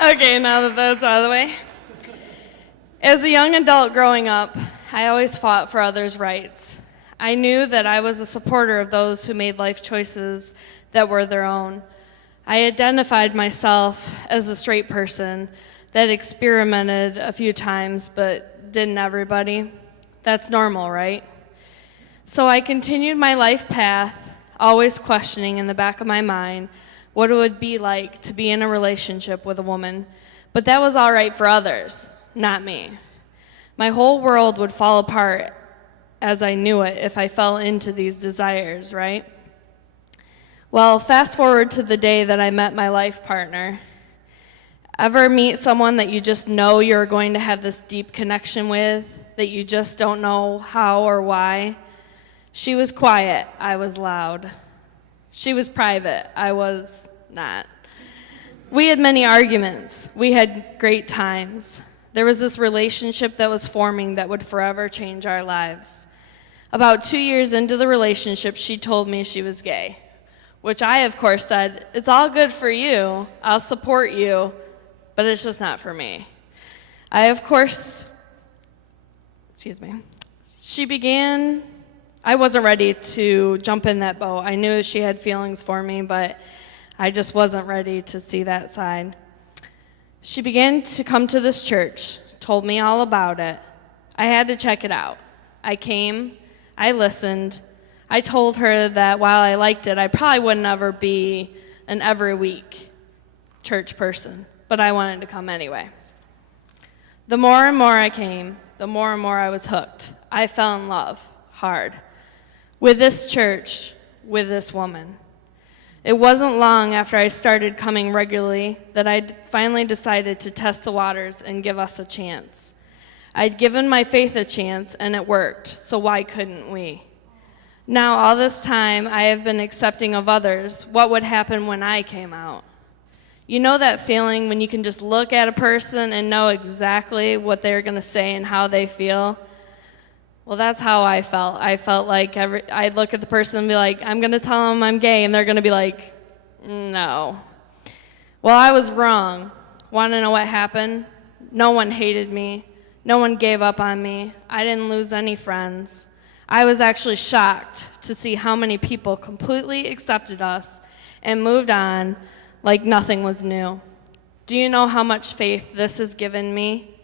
Okay, now that that's out of the way. As a young adult growing up, I always fought for others' rights. I knew that I was a supporter of those who made life choices that were their own. I identified myself as a straight person that experimented a few times, but didn't everybody? That's normal, right? So I continued my life path, always questioning in the back of my mind what it would be like to be in a relationship with a woman. But that was all right for others, not me. My whole world would fall apart as I knew it if I fell into these desires, right? Well, fast forward to the day that I met my life partner. Ever meet someone that you just know you're going to have this deep connection with, that you just don't know how or why? She was quiet, I was loud. She was private, I was not. We had many arguments. We had great times. There was this relationship that was forming that would forever change our lives. About 2 years into the relationship, she told me she was gay, which I, of course, said, it's all good for you, I'll support you, but it's just not for me. I wasn't ready to jump in that boat. I knew she had feelings for me, but I just wasn't ready to see that side. She began to come to this church, told me all about it. I had to check it out. I came, I listened. I told her that while I liked it, I probably would never be an every week church person, but I wanted to come anyway. The more and more I came, the more and more I was hooked. I fell in love, hard, with this church, with this woman. It wasn't long after I started coming regularly that I finally decided to test the waters and give us a chance. I'd given my faith a chance, and it worked, so why couldn't we? Now, all this time, I have been accepting of others what would happen when I came out. You know that feeling when you can just look at a person and know exactly what they're going to say and how they feel? Well, that's how I felt. I felt like I'd look at the person and be like, I'm going to tell them I'm gay, and they're going to be like, no. Well, I was wrong. Want to know what happened? No one hated me. No one gave up on me. I didn't lose any friends. I was actually shocked to see how many people completely accepted us and moved on like nothing was new. Do you know how much faith this has given me?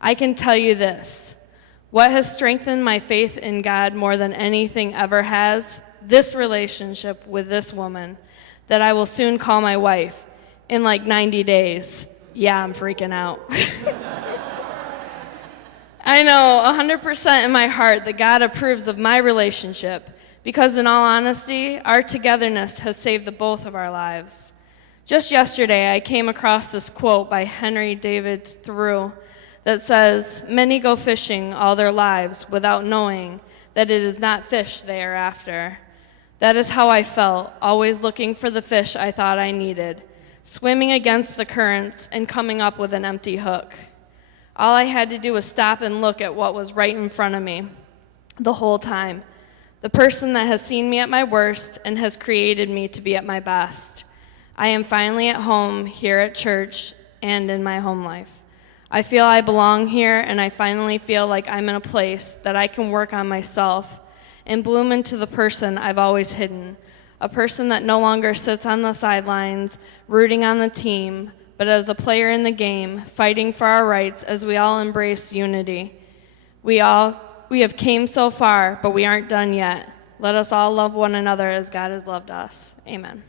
I can tell you this. What has strengthened my faith in God more than anything ever has? This relationship with this woman that I will soon call my wife in like 90 days. Yeah, I'm freaking out. I know 100% in my heart that God approves of my relationship because, in all honesty, our togetherness has saved the both of our lives. Just yesterday, I came across this quote by Henry David Thoreau that says, "Many go fishing all their lives without knowing that it is not fish they are after." That is how I felt, always looking for the fish I thought I needed, swimming against the currents and coming up with an empty hook. All I had to do was stop and look at what was right in front of me the whole time, the person that has seen me at my worst and has created me to be at my best. I am finally at home here at church and in my home life. I feel I belong here, and I finally feel like I'm in a place that I can work on myself and bloom into the person I've always hidden, a person that no longer sits on the sidelines rooting on the team, but as a player in the game, fighting for our rights as we all embrace unity. We have came so far, but we aren't done yet. Let us all love one another as God has loved us. Amen.